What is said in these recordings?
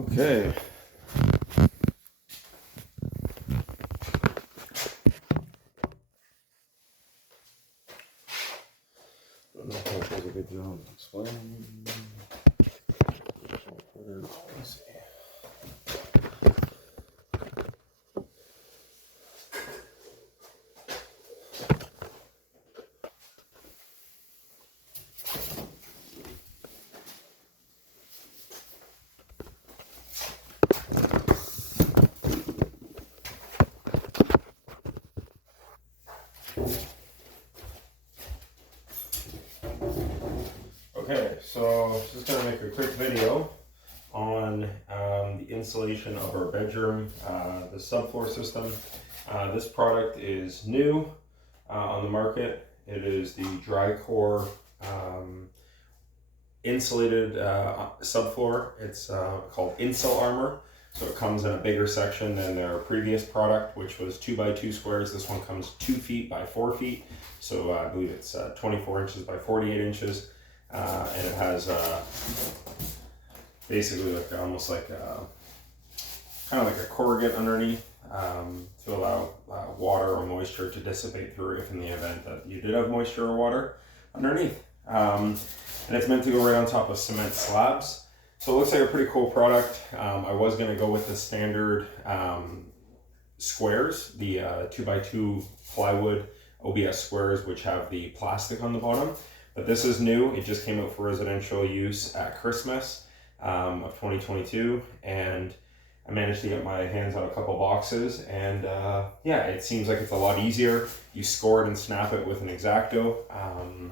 Okay. I don't know if that does a good job explaining. Let's see. Okay, so just going to make a quick video on the insulation of our bedroom, the subfloor system. This product is new on the market. It is the Dricore insulated subfloor. It's called Insul-Armor. So it comes in a bigger section than their previous product, which was 2x2 squares. This one comes 2 feet by 4 feet. So I believe it's 24 inches by 48 inches. And it has basically like almost like kind of like a corrugate underneath to allow water or moisture to dissipate through if in the event that you did have moisture or water underneath. And it's meant to go right on top of cement slabs. So it looks like a pretty cool product. I was going to go with the standard squares, the 2x2 plywood OBS squares, which have the plastic on the bottom. But this is new. It just came out for residential use at Christmas of 2022. And I managed to get my hands on a couple boxes. And yeah, it seems like it's a lot easier. You score it and snap it with an X-Acto.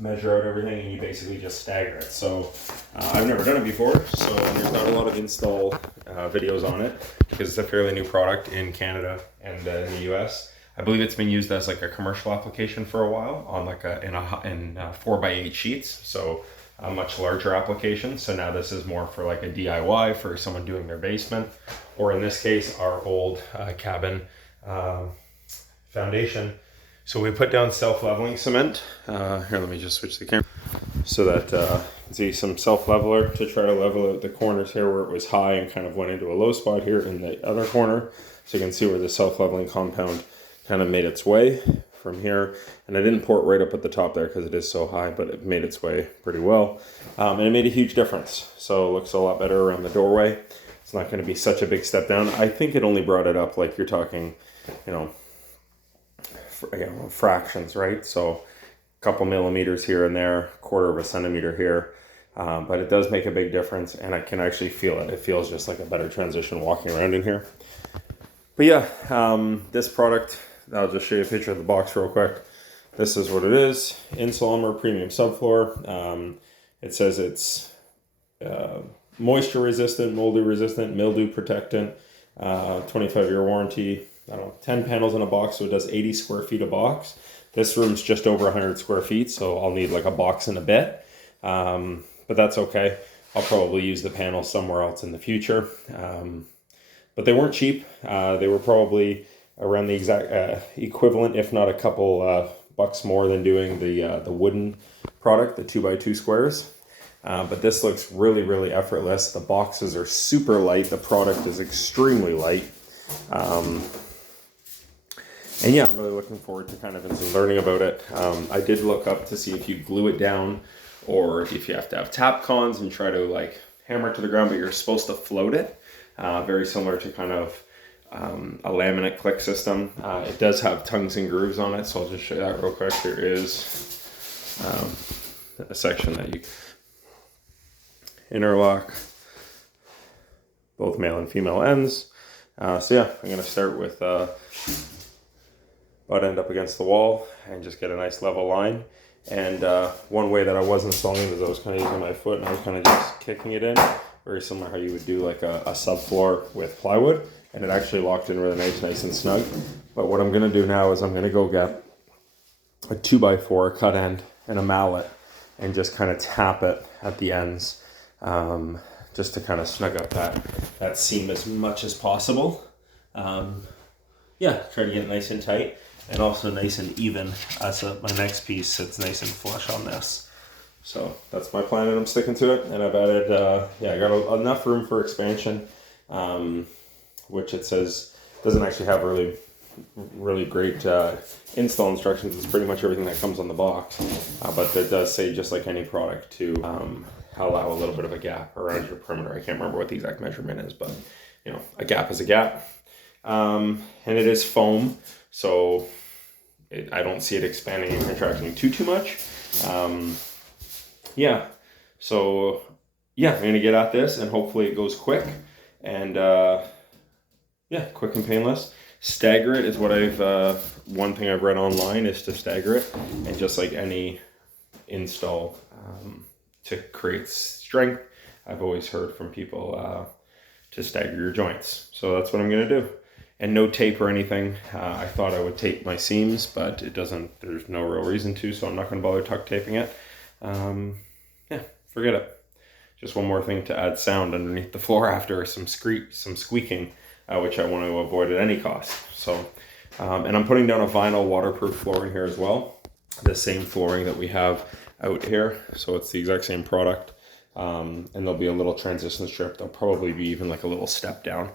Measure out everything and you basically just stagger it. So I've never done it before, so there's not a lot of install videos on it because it's a fairly new product in Canada and in the US. I believe it's been used as like a commercial application for a while on like in 4x8 sheets, so a much larger application. So now this is more for like a DIY for someone doing their basement, or in this case our old cabin foundation. So we put down self-leveling cement. Here, let me just switch the camera so that you can see some self-leveler to try to level out the corners here where it was high and kind of went into a low spot here in the other corner. So you can see where the self-leveling compound kind of made its way from here. And I didn't pour it right up at the top there because it is so high, but it made its way pretty well. And it made a huge difference. So it looks a lot better around the doorway. It's not going to be such a big step down. I think it only brought it up like you're talking, fractions, right? So a couple millimeters here and there, 1/4 of a centimeter here, but it does make a big difference, and I can actually feel it. It feels just like a better transition walking around in here. But yeah, this product, I'll just show you a picture of the box real quick. This is what it is: Insul-Armor Premium Subfloor. It says it's moisture resistant, moldy resistant, mildew protectant, 25-year warranty. I don't know, 10 panels in a box, so it does 80 square feet a box. This room's just over 100 square feet, so I'll need like a box and a bit. But that's okay. I'll probably use the panels somewhere else in the future. But they weren't cheap. They were probably around the exact equivalent, if not a couple bucks more than doing the wooden product, the 2x2 squares. But this looks really, really effortless. The boxes are super light. The product is extremely light. And yeah, I'm really looking forward to kind of learning about it. I did look up to see if you glue it down or if you have to have tap cons and try to like hammer it to the ground, but you're supposed to float it. Very similar to kind of a laminate click system. It does have tongues and grooves on it, so I'll just show you that real quick. There is a section that you interlock both male and female ends. So yeah, I'm going to start with butt end up against the wall and just get a nice level line. And one way that I was installing it is I was kind of using my foot and I was kind of just kicking it in. Very similar how you would do like a subfloor with plywood. And it actually locked in really nice and snug. But what I'm going to do now is I'm going to go get a 2x4 cut end and a mallet and just kind of tap it at the ends. Just to kind of snug up that seam as much as possible. Yeah, try to get it nice and tight and also nice and even as my next piece sits nice and flush on this. So that's my plan, and I'm sticking to it. And I've added, yeah, I got enough room for expansion, which it says doesn't actually have really great install instructions. It's pretty much everything that comes on the box, but it does say, just like any product, to allow a little bit of a gap around your perimeter. I can't remember what the exact measurement is, but you know, a gap is a gap. And it is foam, so I don't see it expanding and contracting too much. Yeah, so yeah, I'm gonna get at this, and hopefully it goes quick, and yeah, quick and painless. Stagger it is what one thing I've read online is to stagger it, and just like any install, to create strength, I've always heard from people to stagger your joints. So that's what I'm gonna do. And no tape or anything. I thought I would tape my seams, but it doesn't, there's no real reason to, so I'm not gonna bother tuck taping it. Yeah, forget it. Just one more thing to add sound underneath the floor after, some squeaking, which I want to avoid at any cost. So, and I'm putting down a vinyl waterproof flooring here as well. The same flooring that we have out here. So it's the exact same product. And there'll be a little transition strip. There'll probably be even like a little step down.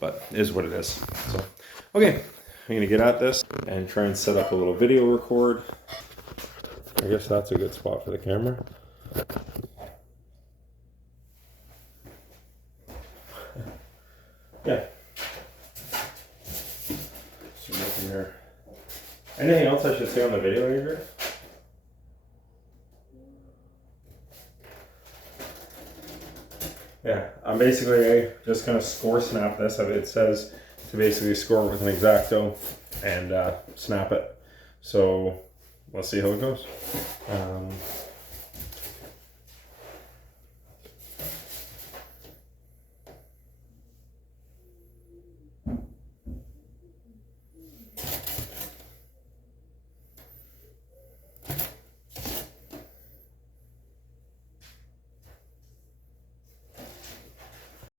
But it is what it is. So, okay, I'm gonna get at this and try and set up a little video record. I guess that's a good spot for the camera. Yeah. So nothing here. Anything else I should say on the video, Andrew? Yeah, I'm basically just gonna score snap this. It says to basically score it with an X-Acto and snap it. So we'll see how it goes.